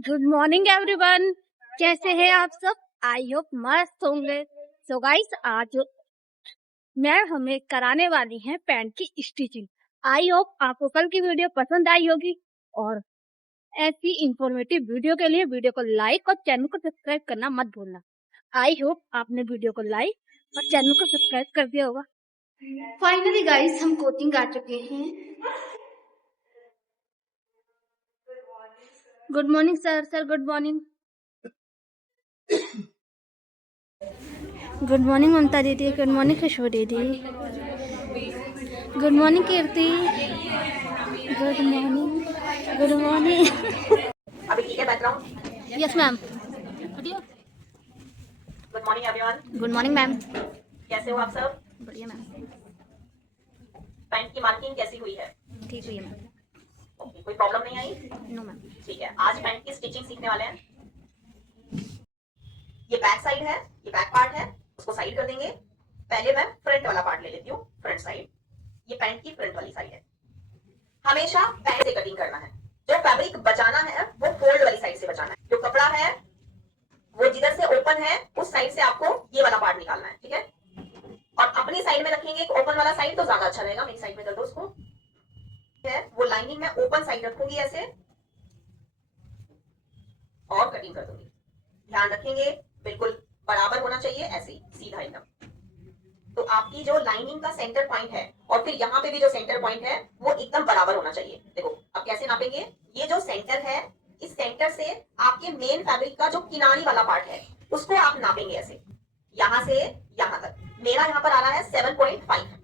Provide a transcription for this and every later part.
Good morning everyone. कैसे हैं आप सब? आई होप मस्त होंगे। सो गाइस, आज मैं हमें कराने वाली हैं पैंट की स्टिचिंग। आई होप आपको कल की वीडियो पसंद आई होगी और ऐसी इंफॉर्मेटिव वीडियो के लिए वीडियो को लाइक और चैनल को सब्सक्राइब करना मत भूलना। आई होप आपने वीडियो को लाइक और चैनल को सब्सक्राइब कर दिया होगा। फाइनली गाइस, हम कोचिंग आ चुके हैं। Good morning sir. Sir good morning. Good morning Mamta दीदी। गुड मॉर्निंग खुशबू दीदी। Good morning Kirti. Good morning. Good morning. अभी ठीक है background? Yes ma'am. Good morning everyone. Good morning ma'am. कैसे हो आप सब? बढ़िया मैम। पैंट की मार्किंग कैसी हुई है? ठीक हुई है मैम। ओके, कोई प्रॉब्लम नहीं आई? No ma'am. ठीक है, आज पैंट की स्टिचिंग सीखने वाले हैं। ये बैक साइड है, ये बैक पार्ट है, उसको साइड कर देंगे। पहले मैं फ्रंट वाला पार्ट ले लेती हूँ, फ्रंट साइड। ये पैंट की फ्रंट वाली साइड है। हमेशा पैंट से कटिंग करना है। जो फैब्रिक बचाना है वो फोल्ड वाली साइड से बचाना है। जो कपड़ा है वो जिधर से ओपन है उस साइड से आपको ये वाला पार्ट निकालना है, ठीक है? और अपनी साइड में रखेंगे ओपन वाला साइड तो ज्यादा अच्छा रहेगा। मेरी साइड में कर दो उसको। है वो लाइनिंग में ओपन साइड रखूंगी ऐसे और कटिंग कर दूंगी। ध्यान रखेंगे बिल्कुल बराबर होना चाहिए, ऐसे सीधा एकदम। तो आपकी जो लाइनिंग का सेंटर पॉइंट है और फिर यहाँ पे भी जो सेंटर पॉइंट है वो एकदम बराबर होना चाहिए। देखो अब कैसे नापेंगे। ये जो सेंटर है, इस सेंटर से आपके मेन फैब्रिक का जो किनारी वाला पार्ट है उसको आप नापेंगे ऐसे, यहां से यहां तक। मेरा यहाँ पर आ रहा है 7.5।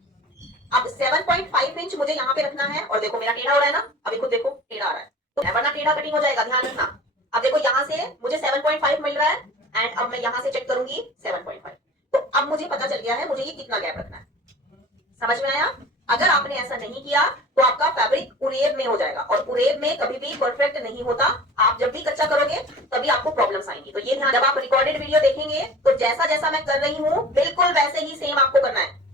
अब 7.5 इंच मुझे यहाँ पे रखना है और देखो मेरा टेढ़ा हो रहा है ना, अभी खुद देखो टेढ़ा आ रहा है, तो वरना टेढ़ा कटिंग हो जाएगा, ध्यान रखना। अब देखो यहाँ से मुझे 7.5 मिल रहा है एंड अब मैं यहाँ से चेक करूंगी 7.5। तो अब मुझे पता चल गया है मुझे ये कितना गैप रखना है। समझ में आया? अगर आपने ऐसा नहीं किया तो आपका फैब्रिक उरेब में हो जाएगा और उरेब में कभी भी परफेक्ट नहीं होता। आप जब भी कच्चा करोगे तभी आपको प्रॉब्लम्स आएंगी। तो ये ध्यान, जब आप रिकॉर्डेड वीडियो देखेंगे तो जैसा जैसा मैं कर रही हूँ बिल्कुल वैसे ही सेम आपको करना है।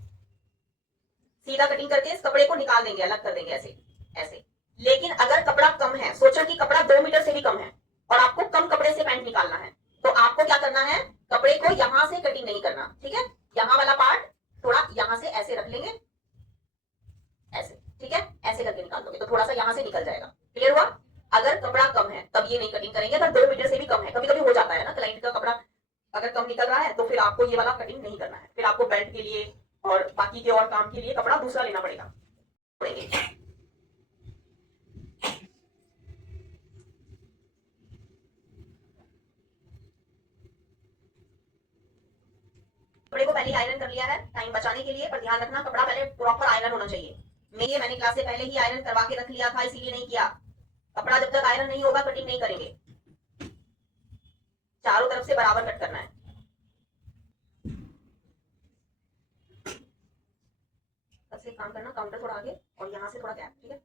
सीधा कटिंग करके इस कपड़े को निकाल देंगे, अलग कर देंगे ऐसे ऐसे। लेकिन अगर कपड़ा कम है, सोचो कि कपड़ा 2 मीटर से भी कम है और आपको कम कपड़े से पैंट निकालना है, तो आपको क्या करना है, कपड़े को यहां से कटिंग नहीं करना, ठीक है? यहाँ वाला पार्ट थोड़ा यहां से ऐसे रख लेंगे, ऐसे, ठीक है? ऐसे करके निकाल दोगे तो थोड़ा सा यहां से निकल जाएगा। क्लियर हुआ? अगर कपड़ा कम है तब ये नहीं कटिंग करेंगे। अगर 2 मीटर से भी कम है, कभी कभी हो जाता है ना क्लाइंट का कपड़ा अगर कम निकल रहा है तो फिर आपको ये वाला कटिंग नहीं करना है। फिर आपको बेल्ट के लिए और बाकी के और काम के लिए कपड़ा दूसरा लेना पड़ेगा। कपड़े को पहले आयरन कर लिया है टाइम बचाने के लिए, पर ध्यान रखना कपड़ा पहले प्रॉपर आयरन होना चाहिए। मैंने क्लास से पहले ही आयरन करवा के रख लिया था, इसीलिए नहीं किया। कपड़ा जब तक आयरन नहीं होगा कटिंग नहीं करेंगे। चारों तरफ से बराबर कट करना है। सबसे काम करना, काउंटर थोड़ा आगे और यहाँ से थोड़ा गैप, ठीक है?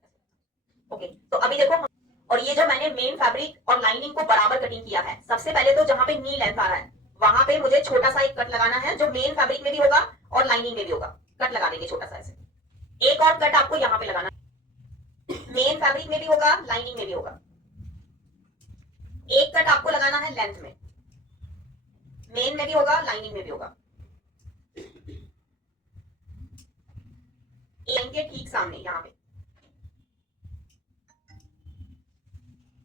ओके, तो अभी देखो और ये जो मैंने मेन फैब्रिक और लाइनिंग को बराबर कटिंग किया है, सबसे पहले तो जहां पे नी लेंथ आ रहा है वहां पे मुझे छोटा सा एक कट लगाना है जो मेन फैब्रिक में भी होगा और लाइनिंग में भी होगा। कट लगा देंगे छोटा सा ऐसे। एक और कट आपको यहाँ पे लगाना है, मेन फैब्रिक में भी होगा लाइनिंग में भी होगा। एक कट आपको लगाना है लेंथ में, मेन में भी होगा लाइनिंग में भी होगा। लाइन के ठीक सामने यहाँ पे।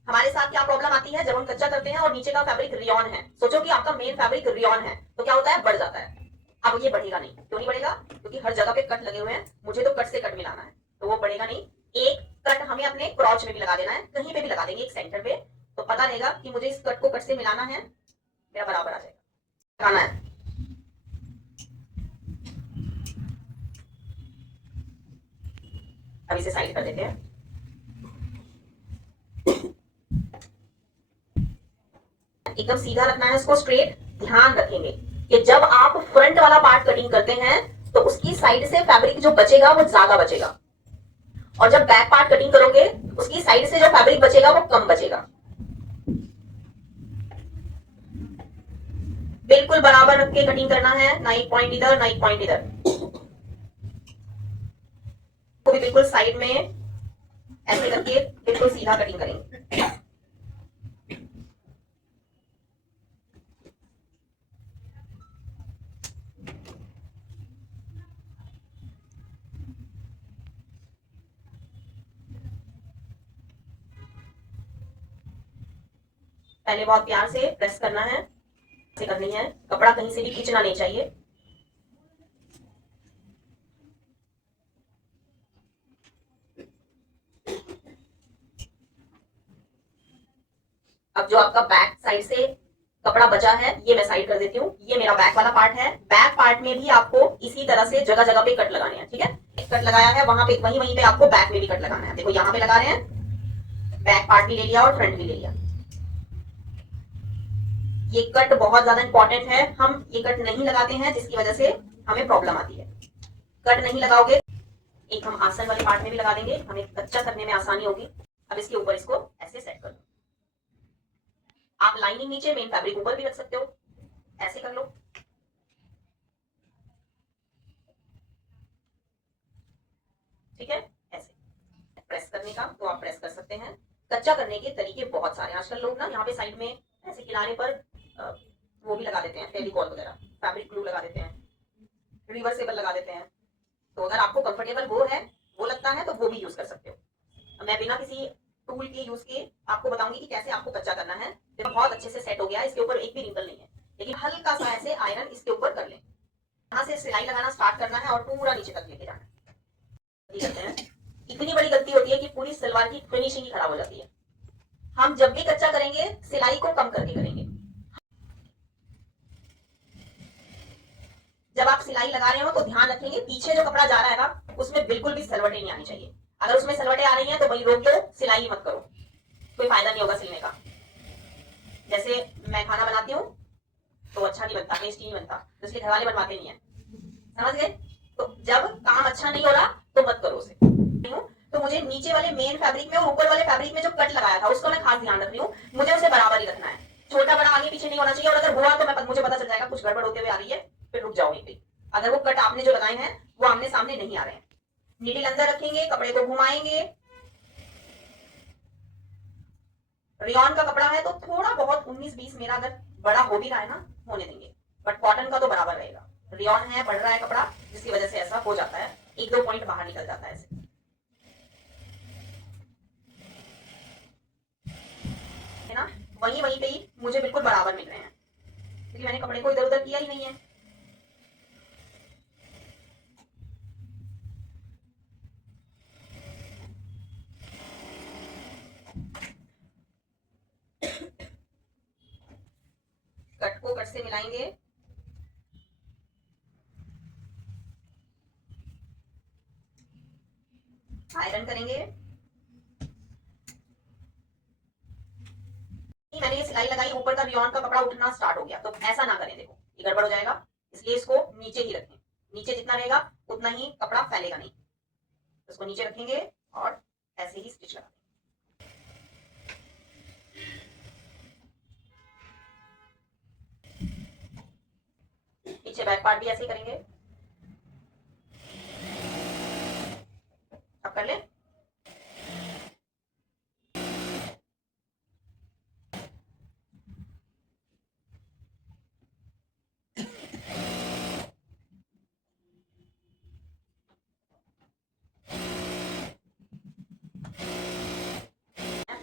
हमारे साथ क्या प्रॉब्लम आती है, जब हम कच्चा करते हैं और नीचे का फैब्रिक रियॉन है, सोचो कि आपका मेन फैब्रिक रियॉन है, तो क्या होता है, बढ़ जाता है। अब ये बढ़ेगा नहीं। क्यों नहीं बढ़ेगा? क्योंकि हर जगह पे कट लगे हुए हैं, मुझे तो कट से कट मिलाना है, तो वो बढ़ेगा नहीं। एक कट हमें अपने क्रॉच में भी लगा देना है, कहीं पे भी लगा देंगे एक सेंटर पे, तो पता रहेगा कि मुझे इस कट को कट से मिलाना है, मेरा बराबर आ जाएगा। लगाना है। अब इसे साइड कर देते हैं। एकदम सीधा रखना है इसको, स्ट्रेट। ध्यान रखेंगे कि जब आप फ्रंट वाला पार्ट कटिंग करते हैं तो उसकी साइड से फैब्रिक जो बचेगा वो ज्यादा बचेगा, और जब बैक पार्ट कटिंग करोगे उसकी साइड से जो फैब्रिक बचेगा वो कम बचेगा। बिल्कुल बराबर रख के कटिंग करना है, ना एक पॉइंट इधर ना एक पॉइंट इधर। को भी बिल्कुल साइड में ऐसे करके बिल्कुल सीधा कटिंग करेंगे। पहले बहुत प्यार से प्रेस करना है, ऐसे करनी है, कपड़ा कहीं से भी खींचना नहीं चाहिए। अब जो आपका बैक साइड से कपड़ा बचा है ये मैं साइड कर देती हूँ। ये मेरा बैक वाला पार्ट है। बैक पार्ट में भी आपको इसी तरह से जगह जगह पे कट लगाने हैं, ठीक है। कट लगाया है वहां पे, वहीं वहीं पे आपको बैक में भी कट लगाना है। देखो यहाँ पे लगा रहे हैं, बैक पार्ट भी ले लिया और फ्रंट भी ले लिया। ये कट बहुत ज्यादा इंपॉर्टेंट है। हम ये कट नहीं लगाते हैं जिसकी वजह से हमें प्रॉब्लम आती है। कट नहीं लगाओगे, एक हम आसन वाले पार्ट में भी लगा देंगे, हमें कच्चा करने में आसानी होगी। अब इसके ऊपर इसको ऐसे सेट कर दो। आप लाइनिंग नीचे, मेन फैब्रिक ऊपर भी रख सकते हो, ऐसे कर लो। ठीक है, ऐसे प्रेस करने का तो आप प्रेस कर सकते हैं। कच्चा करने के तरीके बहुत सारे हैं। आजकल लोग ना यहाँ पे साइड में ऐसे किनारे पर वो भी लगा देते हैं, फेविकॉल वगैरह, फैब्रिक ग्लू लगा देते हैं, रिवर्सेबल लगा देते हैं। तो अगर आपको कंफर्टेबल वो लगता है तो वो भी यूज कर सकते हो। मैं बिना किसी टूल के यूज के आपको बताऊंगी कि कैसे आपको कच्चा करना है। तो बहुत अच्छे से सेट हो गया, इसके ऊपर एक भी रिंकल नहीं है, लेकिन हल्का सा ऐसे आयरन इसके ऊपर कर लें। यहाँ से सिलाई लगाना स्टार्ट करना है और पूरा नीचे तक लेके जाना है। करते हैं, इतनी बड़ी गलती होती है कि पूरी सलवार की फिनिशिंग ही खराब हो जाती है। हम जब भी कच्चा करेंगे सिलाई को कम करके करेंगे। जब आप सिलाई लगा रहे हो तो ध्यान रखेंगे पीछे जो कपड़ा जा रहा है ना उसमें बिल्कुल भी सलवटें नहीं आनी चाहिए। अगर उसमें सलवटें आ रही हैं तो वही रोक दो, सिलाई मत करो, कोई फायदा नहीं होगा सिलने का। जैसे मैं खाना बनाती हूँ तो अच्छा नहीं बनता, टेस्टी नहीं बनता, तो इसलिए घर वाले बनवाते नहीं है, समझ गए। तो जब काम अच्छा नहीं हो रहा तो मत करो उसे। तो मुझे नीचे वाले मेन फैब्रिक में और ऊपर वाले फैब्रिक में जो कट लगाया था उसको मैं खास ध्यान रख रही हूँ, मुझे उसे बराबर ही रखना है। छोटा बड़ा आगे पीछे नहीं होना चाहिए, और अगर हुआ तो मुझे पता चल जाएगा कुछ गड़बड़ होते हुए आ रही है, फिर रुक जाओ वहीं पे। अगर वो कट आपने जो लगाए हैं वो आमने सामने नहीं आ रहे हैं, नीडल अंदर रखेंगे, कपड़े को घुमाएंगे। रियॉन का कपड़ा है तो थोड़ा बहुत 19-20 मेरा अगर बड़ा हो भी रहा है ना होने देंगे, बट कॉटन का तो बराबर रहेगा। रियॉन है, बढ़ रहा है कपड़ा, जिसकी वजह से ऐसा हो जाता है, 1-2 पॉइंट बाहर निकल जाता है ऐसे, है ना। वहीं वहीं पे ही मुझे बिल्कुल बराबर मिल रहे हैं क्योंकि मैंने कपड़े को इधर उधर किया ही नहीं है। कट को कट से मिलाएंगे, आयरन करेंगे। मैंने ये सिलाई लगाई, ऊपर का रियॉन का कपड़ा उठना स्टार्ट हो गया, तो ऐसा ना करें, देखो ये गड़बड़ हो जाएगा, इसलिए इसको नीचे ही रखें। नीचे जितना रहेगा उतना ही कपड़ा फैलेगा नहीं, तो इसको नीचे रखेंगे और ऐसे ही स्टिच लगा। पीछे बैक पार्ट भी ऐसे ही करेंगे। अब कर ले।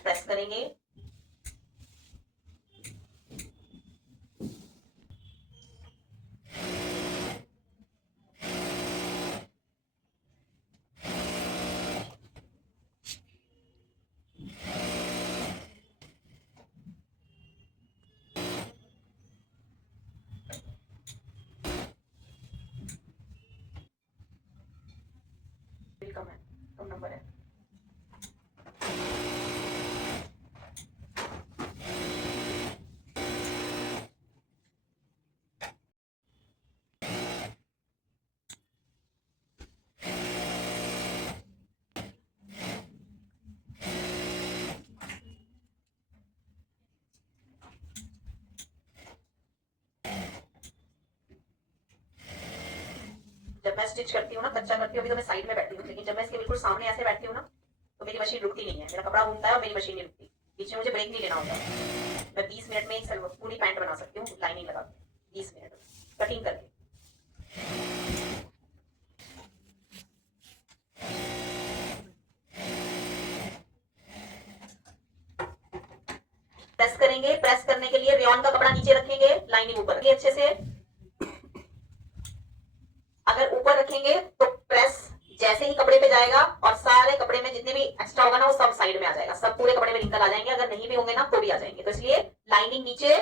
प्रेस करेंगे, कम है, कम नंबर है। जब मैं स्टिच करती हूँ ना, कच्चा करती हूँ, अभी तो मैं साइड में बैठी हूँ, लेकिन जब मैं इसके बिल्कुल सामने ऐसे बैठती हूँ ना तो मेरी मशीन रुकती नहीं है, मेरा कपड़ा घूमता है और मेरी मशीन नहीं रुकती। बीच में मुझे ब्रेक नहीं लेना होता। मैं 20 मिनट में एक पूरी पैंट बना सकती हूँ लाइनिंग लगा के, 20 मिनट कटिंग करके। प्रेस करेंगे। प्रेस करने के लिए रेयॉन का कपड़ा नीचे रखेंगे, लाइनिंग ऊपर रखेंगे अच्छे से। अगर ऊपर रखेंगे तो प्रेस जैसे ही कपड़े पे जाएगा और सारे कपड़े में जितने भी एक्स्ट्रा होगा ना वो सब साइड में आ जाएगा, सब पूरे कपड़े में रिंकल आ जाएंगे। अगर नहीं भी होंगे ना तो भी आ जाएंगे। तो इसलिए लाइनिंग नीचे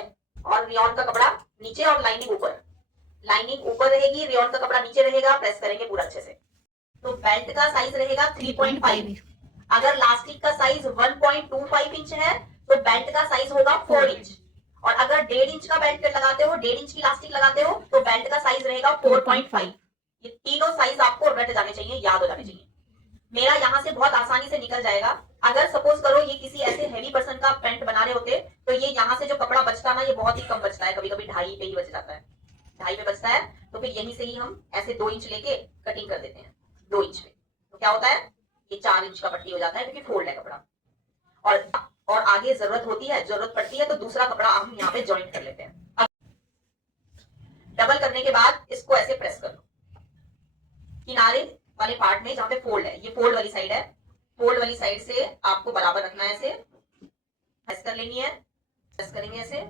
और रेयॉन का कपड़ा नीचे और लाइनिंग ऊपर। लाइनिंग ऊपर रहेगी, रेयॉन का कपड़ा नीचे रहेगा। प्रेस करेंगे पूरा अच्छे से। तो बेल्ट का साइज रहेगा 3.5। अगर लास्टिक का साइज 1.25 इंच है तो बेल्ट का साइज होगा 4 इंच। और अगर 1.5 इंच का बेल्ट लगाते हो, 1.5 इंच की लास्टिक लगाते हो तो बेल्ट का साइज रहेगा 4.5। ये तीनों साइज आपको रट जाने चाहिए, याद हो जाने चाहिए। मेरा यहाँ से बहुत आसानी से निकल जाएगा। अगर सपोज करो ये किसी ऐसे हैवी पर्सन का पैंट बना रहे होते तो ये यहाँ से जो कपड़ा बचता ना, ये बहुत ही कम बचता है, कभी कभी 2.5 पे ही बच जाता है, 2.5 पे बचता है। तो फिर यहीं से ही हम ऐसे 2 इंच लेके कटिंग कर देते हैं 2 इंच पे। तो क्या होता है, ये 4 इंच का पट्टी हो जाता है क्योंकि फोल्ड है कपड़ा। और आगे जरूरत होती है, जरूरत पड़ती है तो दूसरा कपड़ा हम यहाँ पे ज्वाइंट कर लेते हैं। डबल करने के बाद इसको ऐसे प्रेस कर लो किनारे वाले पार्ट में जहां पे फोल्ड है, ये फोल्ड वाली साइड है, फोल्ड वाली साइड से आपको बराबर रखना है। ऐसे प्रेस कर लेनी है, प्रेस करेंगे ऐसे।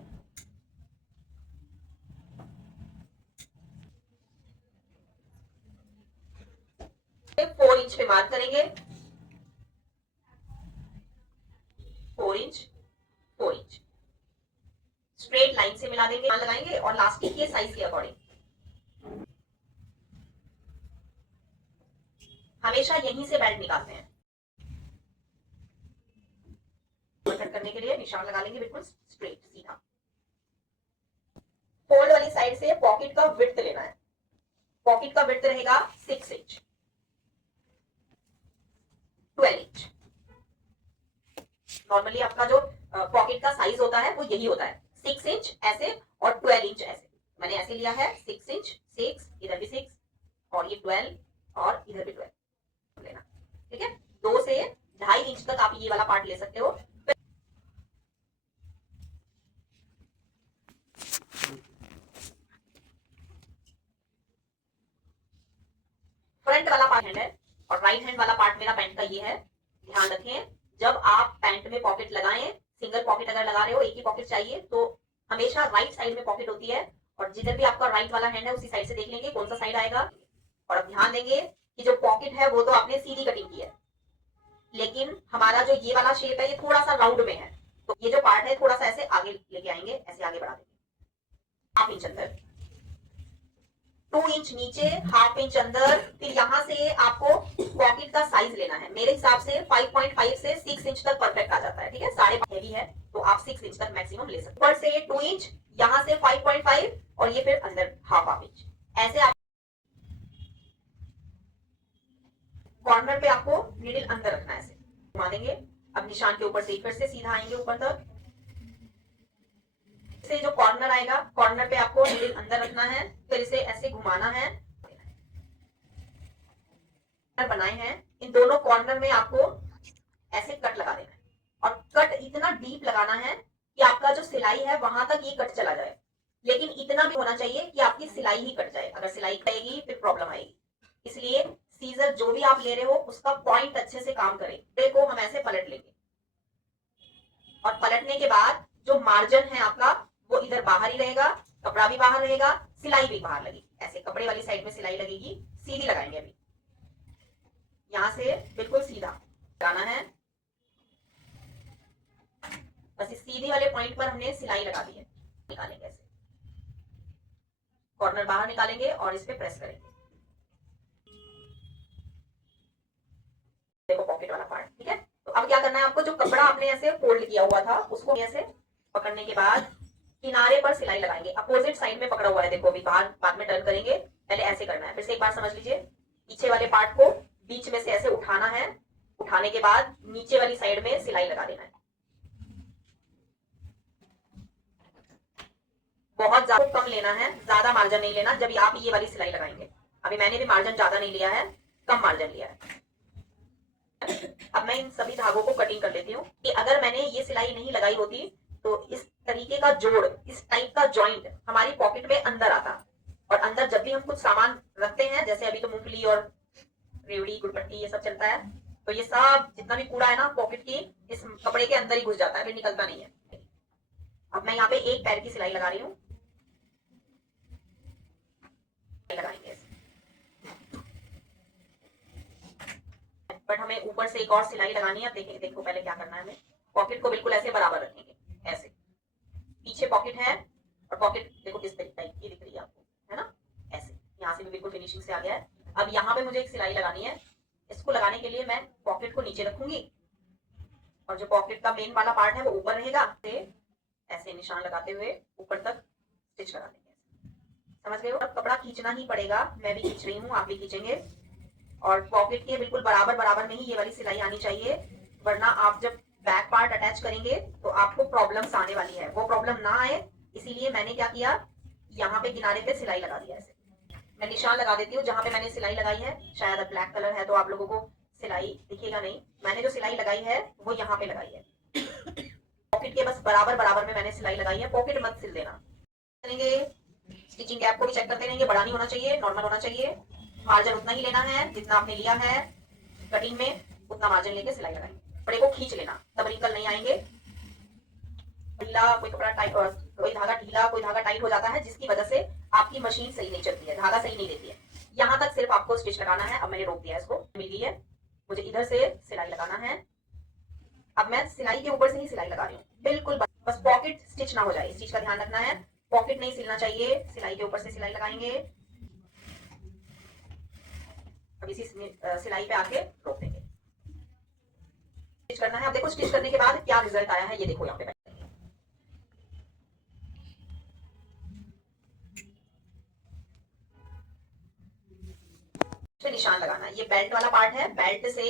फोर इंच पे मार्क करेंगे, 4 इंच 4 इंच स्ट्रेट लाइन से मिला देंगे, लगाएंगे और लास्टिक के साइज के अकॉर्डिंग हमेशा यहीं से बेल्ट निकालते हैं। कट करने के लिए निशान लगा लेंगे बिल्कुल स्ट्रेट सीधा। फोल्ड वाली साइड से पॉकेट का विड्थ लेना है। पॉकेट का विड्थ रहेगा 6 इंच, 12 इंच। नॉर्मली आपका जो पॉकेट का साइज होता है वो यही होता है, 6 इंच ऐसे और 12 इंच ऐसे। मैंने ऐसे लिया है 6 इंच, 6 इधर भी 6 और ये 12 और इधर भी 12 लेना। ठीक है, 2 से 2.5 इंच तक आप ये वाला पार्ट ले सकते हो। फ्रंट वाला पार्ट हैंड है और राइट हैंड वाला पार्ट मेरा पैंट का ये है। ध्यान रखें, जब आप पैंट में पॉकेट लगाएं, सिंगल पॉकेट अगर लगा रहे हो, एक ही पॉकेट चाहिए तो हमेशा राइट साइड में पॉकेट होती है। और जिधर भी आपका राइट वाला हैंड है उसी साइड से देख लेंगे कौन सा साइड आएगा। और अब ध्यान देंगे कि जो पॉकेट है वो तो आपने सीधी कटिंग की है, लेकिन हमारा जो ये वाला शेप है ये थोड़ा सा राउंड में है। तो ये जो पार्ट है थोड़ा सा ऐसे आगे लेके आएंगे, ऐसे आगे बढ़ा देंगे। 1/2 इंच अंदर, 2 इंच नीचे, 1/2 इंच अंदर। फिर यहाँ से आपको पॉकेट का साइज लेना है। मेरे हिसाब से 5.5 से 6 इंच तक परफेक्ट आ जाता है। ठीक है, 5.5 हैवी है तो आप 6 इंच तक मैक्सिमम ले सकते हैं। ऊपर से 2 इंच, यहाँ से 5.5 और ये फिर अंदर 1/2 इंच। ऐसे आप कॉर्नर पे आपको नीडल अंदर रखना है, ऐसे घुमा देंगे। अब निशान के ऊपर से फिर से सीधा आएंगे ऊपर तक। से जो कॉर्नर आएगा, कॉर्नर पे आपको नीडल अंदर रखना है, फिर इसे ऐसे घुमाना है। बनाए हैं इन दोनों कॉर्नर में आपको ऐसे कट लगा देना है। और कट इतना डीप लगाना है कि आपका जो सिलाई है वहां तक ये कट चला जाए, लेकिन इतना भी होना चाहिए कि आपकी सिलाई ही कट जाए। अगर सिलाई कटेगी फिर प्रॉब्लम आएगी। इसलिए सीजर जो भी आप ले रहे हो उसका पॉइंट अच्छे से काम करे। देखो हम ऐसे पलट लेंगे और पलटने के बाद जो मार्जिन है आपका वो इधर बाहर ही रहेगा, कपड़ा भी बाहर रहेगा, सिलाई भी बाहर लगेगी। ऐसे कपड़े वाली साइड में सिलाई लगेगी, सीधी लगाएंगे। अभी यहां से बिल्कुल सीधा लगाना है, बस इस सीधी वाले पॉइंट पर हमने सिलाई लगा दी है। निकालेंगे ऐसे, कॉर्नर बाहर निकालेंगे और इस पे प्रेस करेंगे। देखो पॉकेट वाला पार्ट। ठीक है, तो अब क्या करना है आपको, जो कपड़ा आपने ऐसे फोल्ड किया हुआ था उसको ऐसे पकड़ने के बाद किनारे पर सिलाई लगाएंगे। अपोजिट साइड में पकड़ा हुआ है, देखो अभी बाहर बाद में टर्न करेंगे, पहले ऐसे करना है। फिर से एक बार समझ लीजिए, पीछे वाले पार्ट को बीच में से ऐसे उठाना है, उठाने के बाद नीचे वाली साइड में सिलाई लगा देना है। बहुत ज्यादा कम लेना है, ज्यादा मार्जिन नहीं लेना जब आप ये वाली सिलाई लगाएंगे। अभी मैंने भी मार्जिन ज्यादा नहीं लिया है, कम मार्जिन लिया है। अब मैं इन सभी धागों को कटिंग कर लेती हूँ कि अगर मैंने ये सिलाई नहीं लगाई होती तो इस तरीके का जोड़, इस टाइप का जॉइंट हमारी पॉकेट में अंदर आता। और अंदर जब भी हम कुछ सामान रखते हैं, जैसे अभी तो मूंगफली और रेवड़ी गुड़पट्टी ये सब चलता है, तो ये सब जितना भी कूड़ा है ना पॉकेट की, इस कपड़े के अंदर ही घुस जाता है, फिर निकलता नहीं है। अब मैं यहाँ पे एक पैर की सिलाई लगा रही हूँ, लगाएंगे बट हमें ऊपर से एक और सिलाई लगानी है। देखेंगे, देखो पहले क्या करना है हमें। पॉकेट को बिल्कुल ऐसे बराबर रखेंगे, ऐसे पीछे पॉकेट है और पॉकेट देखो किस तरीके की दिख रही है आपको, है ना, ऐसे यहाँ से भी बिल्कुल फिनिशिंग से आ गया है। अब यहाँ पे मुझे एक सिलाई लगानी है। इसको लगाने के लिए मैं पॉकेट को नीचे रखूंगी और जो पॉकेट का मेन वाला पार्ट है वो ऊपर रहेगा। ऐसे निशान लगाते हुए ऊपर तक स्टिच करा देंगे। समझ गए हो? अब कपड़ा खींचना ही पड़ेगा, मैं भी खींच रही हूँ, आप भी खींचेंगे। और पॉकेट के बिल्कुल बराबर बराबर में ही ये वाली सिलाई आनी चाहिए, वरना आप जब बैक पार्ट अटैच करेंगे तो आपको प्रॉब्लम्स आने वाली है। वो प्रॉब्लम ना आए इसीलिए मैंने क्या किया, यहाँ पे किनारे पे सिलाई लगा दिया। ऐसे मैं निशान लगा देती हूँ जहां पे मैंने सिलाई लगाई है। शायद ब्लैक कलर है तो आप लोगों को सिलाई दिखेगा नहीं। मैंने जो सिलाई लगाई है वो यहाँ पे लगाई है, पॉकेट के बस बराबर बराबर में मैंने सिलाई लगाई है। पॉकेट मत सिल देना। करेंगे स्टिचिंग गैप को भी चेक करते रहेंगे, बड़ा नहीं होना चाहिए, नॉर्मल होना चाहिए। मार्जिन उतना ही लेना है जितना आपने लिया है कटिंग में, उतना मार्जिन लेके सिलाई लगाएंगे। कपड़े को खींच लेना, तब रिंकल नहीं आएंगे। ढीला कोई कपड़ा टाइट, कोई धागा ढीला कोई धागा टाइट हो जाता है, जिसकी वजह से आपकी मशीन सही नहीं चलती है, धागा सही नहीं देती है। यहाँ तक सिर्फ आपको स्टिच लगाना है। अब मैंने रोक दिया इसको, मिल गई है। मुझे इधर से सिलाई लगाना है। अब मैं सिलाई के ऊपर से ही सिलाई लगा रही हूँ, बिल्कुल बस पॉकेट स्टिच ना हो जाए, इस चीज का ध्यान रखना है। पॉकेट नहीं सिलना चाहिए, सिलाई के ऊपर से सिलाई लगाएंगे। अब इसी सिलाई पे आके रोक देंगे, स्टिच करना है। अब देखो स्टिच करने के बाद क्या रिजल्ट आया है, ये देखो यहाँ पे पे निशान लगाना है। ये बेल्ट वाला पार्ट है, बेल्ट से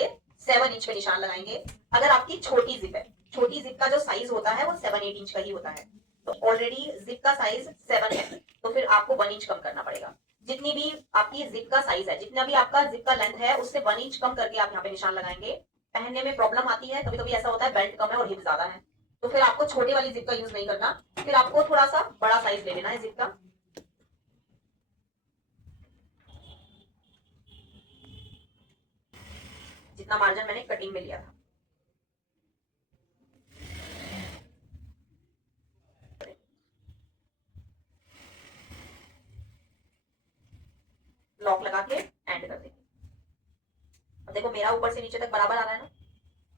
7 इंच पे निशान लगाएंगे। अगर आपकी छोटी जिप है, छोटी जिप का जो साइज होता है वो 7-8 इंच का ही होता है, तो ऑलरेडी जिप का साइज 7 है, तो फिर आपको 1 इंच कम करना पड़ेगा। जितनी भी आपकी जिप का साइज है, जितना भी आपका जिप का लेंथ है, उससे 1 इंच कम करके आप यहाँ पे निशान लगाएंगे। पहनने में प्रॉब्लम आती है, कभी कभी ऐसा होता है बेल्ट कम है और हिप ज्यादा है, तो फिर आपको छोटे वाली जिप का यूज नहीं करना, फिर आपको थोड़ा सा बड़ा साइज ले लेना है जिप का। जितना मार्जिन मैंने कटिंग में लिया था। लॉक लगा के एंड कर देंगे। अब देखो मेरा ऊपर से नीचे तक बराबर आ रहा है ना,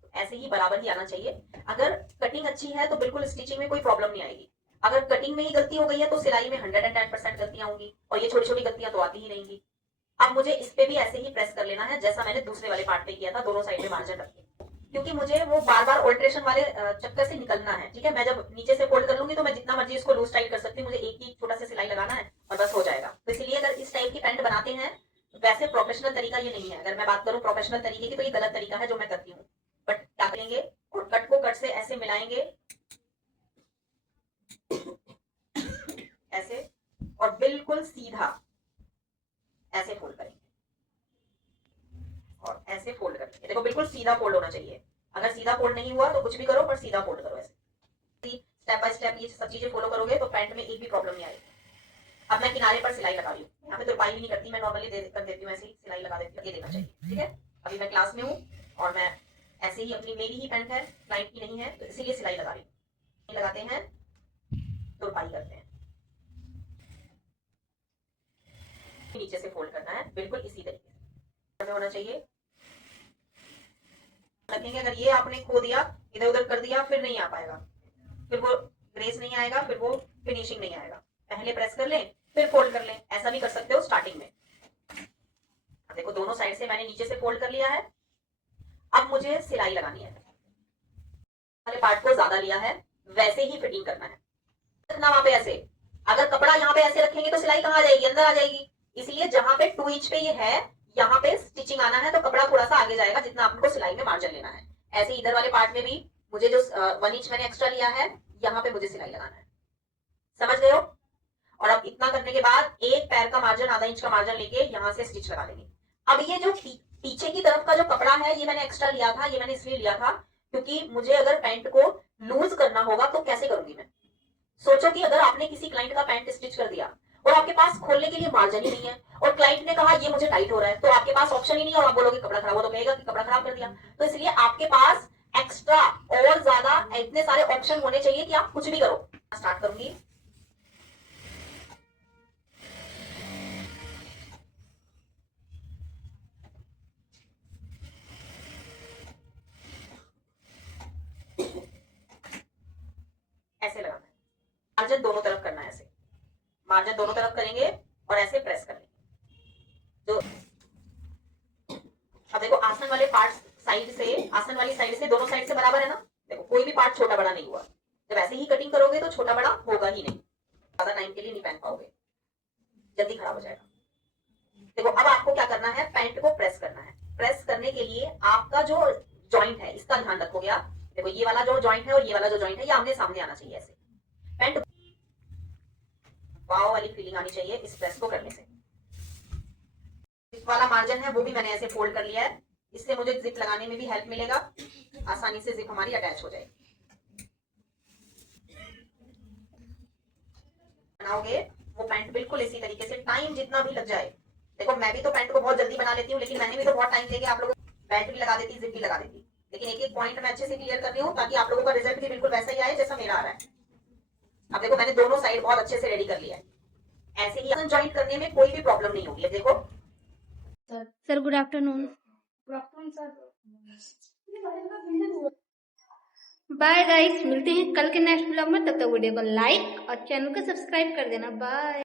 तो ऐसे ही बराबर ही आना चाहिए। अगर कटिंग अच्छी है तो बिल्कुल स्टिचिंग में कोई प्रॉब्लम नहीं आएगी। अगर कटिंग में ही गलती हो गई है तो सिलाई में 110% गलतियां होंगी, और ये छोटी छोटी गलतियां तो आती ही रहेंगी। अब मुझे इस पे भी ऐसे ही प्रेस कर लेना है जैसा मैंने दूसरे वाले पार्ट पे किया था, दोनों साइड में मार्जिन रख के, क्योंकि मुझे वो बार बार ऑल्ट्रेशन वाले चक्कर से निकलना है। ठीक है, मैं जब नीचे से फोल्ड कर लूंगी तो मैं जितना मर्जी इसको लूज टाइट कर सकती हूँ, मुझे एक ही छोटा सा सिलाई लगाना है और बस हो जाएगा। तो इसलिए अगर इस टाइप की पैंट बनाते हैं, वैसे प्रोफेशनल तरीका ये नहीं है। अगर मैं बात करूँ प्रोफेशनल तरीके की तो ये गलत तरीका है जो मैं करती हूँ। बट क्या करेंगे, और कट को कट से ऐसे मिलाएंगे, ऐसे, और बिल्कुल सीधा ऐसे फोल्ड करेंगे और ऐसे फोल्ड करेंगे। देखो बिल्कुल सीधा फोल्ड होना चाहिए। अगर सीधा फोल्ड नहीं हुआ तो कुछ भी करो, पर सीधा फोल्ड करो। ऐसे स्टेप बाय स्टेप ये सब चीजें फॉलो करोगे तो पैंट में एक भी प्रॉब्लम नहीं आएगी। अब मैं किनारे पर सिलाई लगा रही हूँ, यहाँ पे तुरपाई भी नहीं करती, मैं नॉर्मली कर देती हूँ, ऐसे ही सिलाई लगा देती हूँ, ये देना चाहिए। ठीक है, अभी मैं क्लास में हूँ और मैं ऐसे ही अपनी, मेरी ही पैंट है, क्लाइंट की नहीं है, तो इसीलिए सिलाई लगा रही हूँ। लगाते हैं, तुरपाई करते हैं, नीचे से फोल्ड करना है, बिल्कुल इसी तरीके से होना चाहिए। रखेंगे, अगर ये आपने खो दिया, इधर उधर कर दिया, फिर नहीं आ पाएगा, फिर वो ग्रेस नहीं आएगा, फिर वो फिनिशिंग नहीं आएगा। पहले प्रेस कर लें फिर फोल्ड कर लें, ऐसा भी कर सकते हो स्टार्टिंग में। देखो दोनों साइड से मैंने नीचे से फोल्ड कर लिया है। अब मुझे सिलाई लगानी है, वाले पार्ट को ज्यादा लिया है, वैसे ही फिटिंग करना है। रखना वहां पे ऐसे, अगर कपड़ा यहाँ पे ऐसे रखेंगे तो सिलाई कहाँ आ जाएगी, अंदर आ जाएगी। इसलिए जहां पे 2 इंच पे ये है, यहाँ पे स्टिचिंग आना है, तो कपड़ा थोड़ा सा आगे जाएगा जितना आपको सिलाई में मार्जिन लेना है। ऐसे इधर वाले पार्ट में भी मुझे जो 1 इंच मैंने एक्स्ट्रा लिया है, यहाँ पे मुझे सिलाई लगाना है। समझ गए हो? और अब इतना करने के बाद एक पैर का मार्जिन, आधा इंच का मार्जिन लेके यहाँ से स्टिच लगा देंगे। अब ये जो पीछे की तरफ का जो कपड़ा है, ये मैंने एक्स्ट्रा लिया था, ये मैंने इसलिए लिया था क्योंकि मुझे अगर पैंट को लूज करना होगा तो कैसे करूंगी मैं। सोचो कि अगर आपने किसी क्लाइंट का पैंट स्टिच कर दिया और आपके पास खोलने के लिए मार्जिन ही नहीं है, और क्लाइंट ने कहा ये मुझे टाइट हो रहा है, तो आपके पास ऑप्शन ही नहीं है, और आप बोलोगे कपड़ा खराब हो, तो कहेगा कि कपड़ा खराब कर दिया। तो इसलिए आपके पास एक्स्ट्रा और ज्यादा इतने सारे ऑप्शन होने चाहिए कि आप कुछ भी करो। स्टार्ट करूंगी। ऐसे लगाना है, मार्जिन दोनों तरफ करना है, ऐसे मार्जिन दोनों तरफ करेंगे और ऐसे प्रेस कर लेंगे। तो अब देखो आसन वाले पार्ट साइड से, आसन वाली साइड से दोनों साइड से बराबर है ना। देखो कोई भी पार्ट छोटा बड़ा नहीं हुआ। जब ऐसे ही कटिंग करोगे तो छोटा बड़ा होगा ही नहीं, ज्यादा टाइम के लिए नहीं पहन पाओगे, जल्दी खराब हो जाएगा। देखो अब आपको क्या करना है, पैंट को प्रेस करना है। प्रेस करने के लिए आपका जो जॉइंट है इसका ध्यान रखोगे आप। देखो ये वाला जो जॉइंट है और ये वाला जो जॉइंट है ये आमने सामने आना चाहिए, ऐसे पैंट वाव वाली फीलिंग आनी चाहिए इस प्रेस को करने से। इस वाला मार्जिन है वो भी मैंने ऐसे फोल्ड कर लिया है, इससे मुझे जिप लगाने में भी हेल्प मिलेगा, आसानी से जिप हमारी अटैच हो जाएगी। बनाओगे वो पैंट बिल्कुल इसी तरीके से, टाइम जितना भी लग जाए। देखो मैं भी तो पैंट को बहुत जल्दी बना लेती हूँ, लेकिन मैंने भी तो बहुत टाइम लेके आप लोगों पैंट भी लगा देती, जिप भी लगा देती, लेकिन एक एक पॉइंट मैं अच्छे से क्लियर कर रही हूँ ताकि आप लोगों का रिजल्ट भी बिल्कुल वैसा ही आए जैसा मेरा आ रहा है। अब देखो मैंने दोनों साइड बहुत अच्छे से रेडी कर लिया है, ऐसे ही जॉइंट करने में कोई भी प्रॉब्लम नहीं होगी। देखो sir good afternoon. Bye guys, मिलते हैं कल के नेक्स्ट ब्लॉग में। तब तक वीडियो को लाइक और चैनल को सब्सक्राइब कर देना। बाय।